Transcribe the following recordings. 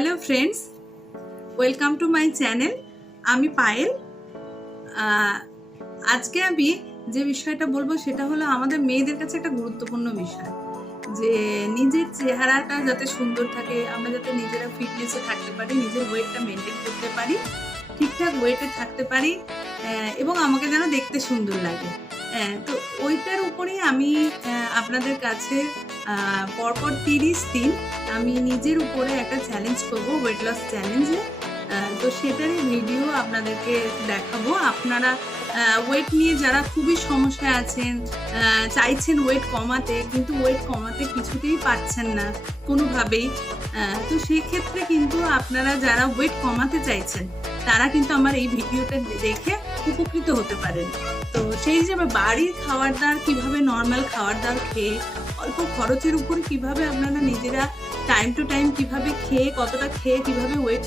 Hello friends, welcome to my channel. আমি পায়েল। আজকে আমি যে বিষয়টা বলবো সেটা হলো আমাদের মেয়েদের কাছে একটা গুরুত্বপূর্ণ বিষয়, যে নিজের চেহারাটা যাতে সুন্দর থাকে, আমরা যাতে নিজেরা ফিটনেসে থাকতে পারি, নিজের ওয়েটটা মেনটেন করতে পারি, ঠিকঠাক ওয়েটে থাকতে পারি, এবং আমাকে যেন দেখতে সুন্দর লাগে। তো ওইটার উপরেই আমি আপনাদের কাছে পরপর 30 দিন আমি নিজের উপরে একটা চ্যালেঞ্জ করবো, ওয়েট লস চ্যালেঞ্জে। তো সেটারই ভিডিও আপনাদেরকে দেখাবো। আপনারা ওয়েট নিয়ে যারা খুবই সমস্যায় আছেন, চাইছেন ওয়েট কমাতে, কিন্তু ওয়েট কমাতে কিছুতেই পারছেন না কোনোভাবেই, তো সেই ক্ষেত্রে কিন্তু আপনারা যারা ওয়েট কমাতে চাইছেন তারা কিন্তু আমার এই ভিডিওটা দেখে উপকৃত হতে পারেন। তো সেই হিসেবে বাড়ির খাবার দাবার কীভাবে, নর্মাল খাবার দাবার খেয়ে অল্প খরচের উপর কিভাবে আপনারা নিজেরা টাইম টু টাইম কিভাবে খেয়ে, কতটা খেয়ে কিভাবে ওয়েট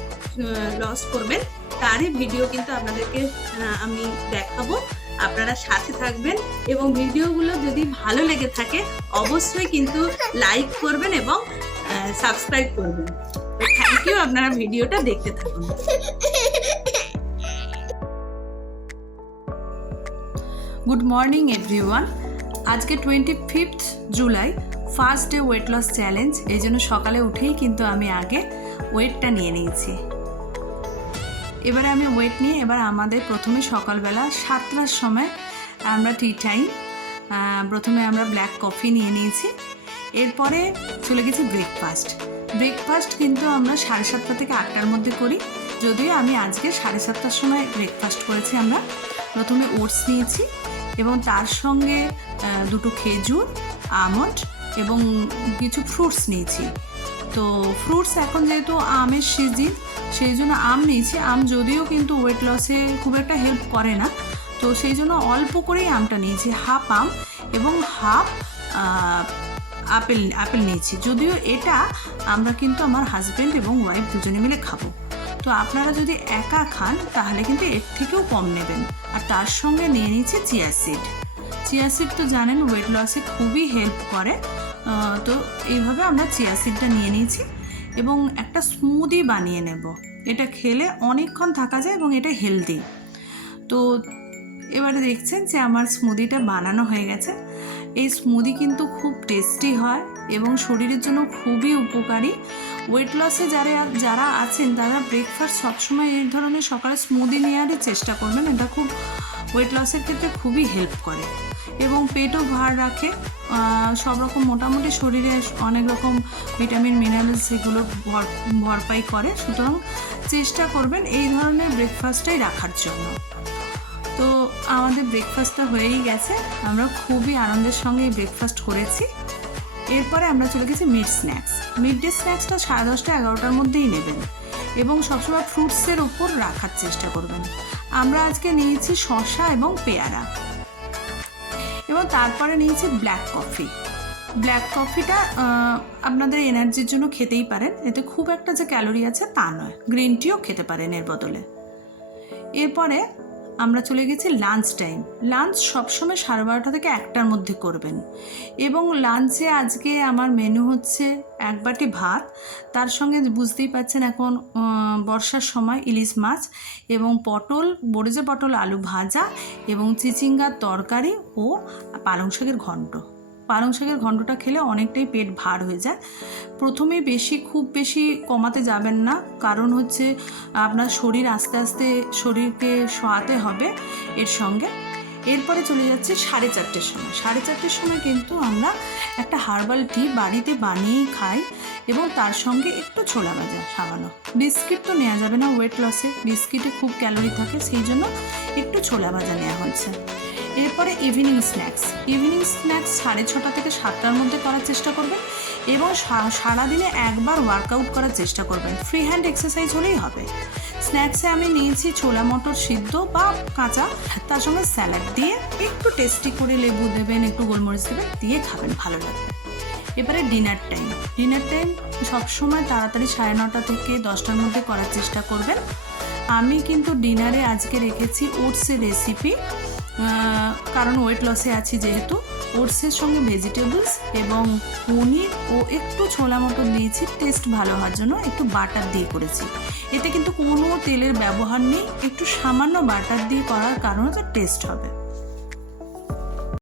লস করবেন, তারই ভিডিও কিন্তু আপনাদেরকে আমি দেখাবো। আপনারা সাথে থাকবেন এবং ভিডিওগুলো যদি ভালো লেগে থাকে অবশ্যই কিন্তু লাইক করবেন এবং সাবস্ক্রাইব করবেন। তো থ্যাংক ইউ, আপনারা ভিডিওটা দেখতে থাকুন। Good morning everyone. আজকে 25 July, first day weight loss challenge. এই জন্য সকালে উঠেই কিন্তু আমি আগে ওয়েটটা নিয়ে নিয়েছি। এবারে আমি ওয়েট নিয়ে আমাদের প্রথমে সকালবেলা 7টার সময় আমরা টি টাইম, প্রথমে আমরা ব্ল্যাক কফি নিয়ে নিয়েছি। এরপরে চলে গেছি ব্রেকফাস্ট কিন্তু আমরা 7:30 থেকে 8টার মধ্যে করি, যদিও আমি আজকে 7:30টার সময় ব্রেকফাস্ট করেছি। আমরা প্রথমে ওটস নিয়েছি এবং তার সঙ্গে 2টো খেজুর, আমন্ড এবং কিছু ফ্রুটস নিয়েছি। তো ফ্রুটস এখন যেহেতু আমের সিজন, সেই জন্য আম নিয়েছি। আম যদিও কিন্তু ওয়েট লসে খুব একটা হেল্প করে না, তো সেই জন্য অল্প করেই আমটা নিয়েছি, হাফ আম এবং হাফ আপেল নিয়েছি। যদিও এটা আমরা কিন্তু আমার হাজব্যান্ড এবং ওয়াইফ দুজনে মিলে খাবো। তো আপনারা যদি একা খান তাহলে কিন্তু এর থেকেও কম নেবেন। আর তার সঙ্গে নিয়ে নিয়েছি চিয়া সিড তো জানেন ওয়েট লসে খুবই হেল্প করে। তো এইভাবে আমরা চিয়া সিডটা নিয়ে নিয়েছি এবং একটা স্মুদি বানিয়ে নেব। এটা খেলে অনেকক্ষণ থাকা যায় এবং এটা হেলদি। তো এবারে দেখছেন যে আমার স্মুদিটা বানানো হয়ে গেছে। এই স্মুদি কিন্তু খুব টেস্টি হয় এবং শরীরের জন্য খুবই উপকারী। ওয়েট লসে যারা আছেন তারা ব্রেকফাস্ট সবসময় এই ধরনের সকালে স্মুদি নেওয়ারই চেষ্টা করবেন। এটা খুব ওয়েট লসের ক্ষেত্রে খুবই হেল্প করে এবং পেটও ভার রাখে। সব রকম মোটামুটি শরীরে অনেক রকম ভিটামিন, মিনারেলস এগুলো ভরপাই করে। সুতরাং চেষ্টা করবেন এই ধরনের ব্রেকফাস্টটাই রাখার জন্য। তো আমাদের ব্রেকফাস্টটা হয়েই গেছে, আমরা খুবই আনন্দের সঙ্গে এই ব্রেকফাস্ট করেছি। এরপরে আমরা চলে গেছি মিড ডে স্ন্যাক্সটা 10:30, 11টার মধ্যেই নেবেন এবং সবসময় ফ্রুটসের ওপর রাখার চেষ্টা করবেন। আমরা আজকে নিয়েছি শসা এবং পেয়ারা এবং তারপরে নিয়েছি ব্ল্যাক কফিটা আপনাদের এনার্জির জন্য খেতেই পারেন, এতে খুব একটা যে ক্যালোরি আছে তা নয়। গ্রিন টিও খেতে পারেন এর বদলে। এরপরে আমরা চলে গেছি লাঞ্চ সবসময় 12:30 থেকে 1টার মধ্যে করবেন এবং লাঞ্চে আজকে আমার মেনু হচ্ছে 1 বাটি ভাত, তার সঙ্গে বুঝতেই পাচ্ছেন এখন বর্ষার সময় ইলিশ মাছ এবং বড়িজে পটল আলু ভাজা এবং চিচিঙ্গার তরকারি ও পালং শাকের ঘন্টটা খেলে অনেকটাই পেট ভার হয়ে যায়। প্রথমে খুব বেশি কমাতে যাবেন না, কারণ হচ্ছে আপনার শরীর আস্তে আস্তে শরীরকে সহাতে হবে এর সঙ্গে। এরপরে চলে যাচ্ছে 4:30টার সময় কিন্তু আমরা একটা হার্বাল টি বাড়িতে বানিয়েই খাই এবং তার সঙ্গে একটু ছোলা ভাজা সামান্য। বিস্কিট তো নেওয়া যাবে না ওয়েট লসে, বিস্কিটে খুব ক্যালোরি থাকে, সেই জন্য একটু ছোলা ভাজা নেওয়া হয়েছে। এরপরে ইভিনিং স্ন্যাক্স 6:30 থেকে 7টার মধ্যে করার চেষ্টা করবেন এবং সারাদিনে একবার ওয়ার্কআউট করার চেষ্টা করবেন। ফ্রি হ্যান্ড এক্সারসাইজ হলেই হবে। স্ন্যাক্সে আমি নিয়েছি ছোলা মটর সিদ্ধ বা কাঁচা, তার সঙ্গে স্যালাড দিয়ে একটু টেস্টি করে লেবু দেবেন, একটু গোলমরিচ দেবেন, দিয়ে খাবেন, ভালো লাগবে। এবারে ডিনার টাইম সবসময় তাড়াতাড়ি 9:30 থেকে 10টার মধ্যে করার চেষ্টা করবেন। আমি কিন্তু ডিনারে আজকে রেখেছি ওটসের রেসিপি, কারণ ওয়েট লসে আছি যেহেতু। ওটসের সঙ্গে ভেজিটেবলস এবং পনির ও একটু ছোলা মটর দিয়েছি টেস্ট ভালো হওয়ার জন্য, একটু বাটার দিয়ে করেছি। এতে কিন্তু কোনো তেলের ব্যবহার নেই, একটু সামান্য বাটার দিয়ে করার কারণে তো টেস্ট হবে।